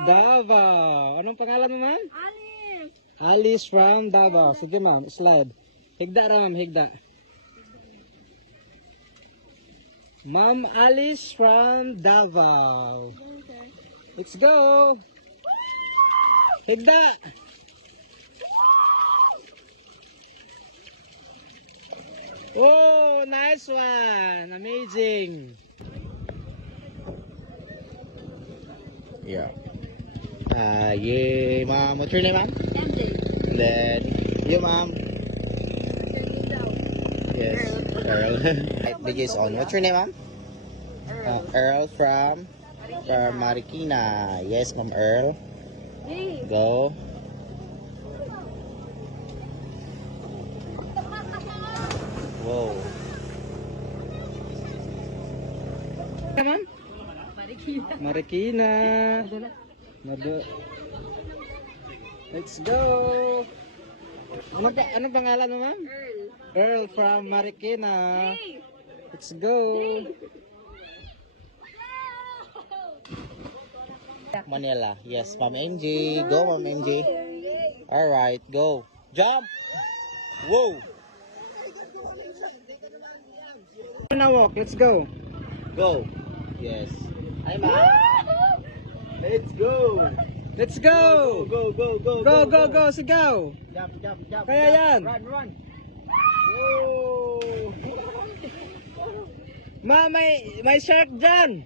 Davao. Anong pangalan mo, ma'am? Alice! Alice from Davao. Sige, ma'am. Slide. Higda ra, ma'am. Higda. Ma'am Alice from Davao. Let's go. Higda. Oh, nice one. Amazing. Yeah. Yeah, ma'am. What's your name, ma'am? MJ. And then, you, ma'am. Yes. Earl. Big is on. What's your name, ma'am? Earl from Marikina. Yes, ma'am. Earl. Hey. Go. Whoa. Ma'am? Marikina. Let's go. Ano pangalan mo, ma'am? Earl from Marikina. Let's go. Manila. Yes, Ma'am MJ. Go, Ma'am MJ. Alright, go. Jump. Whoa. Now walk. Let's go. Go. Yes. Hi, Ma'am. Let's go. Let's go. Go, go, go, go. Go, go, go. Sigaw. Jump, jump, jump. Kaya yan. Run, run. Whoa. Ma, may shark dyan.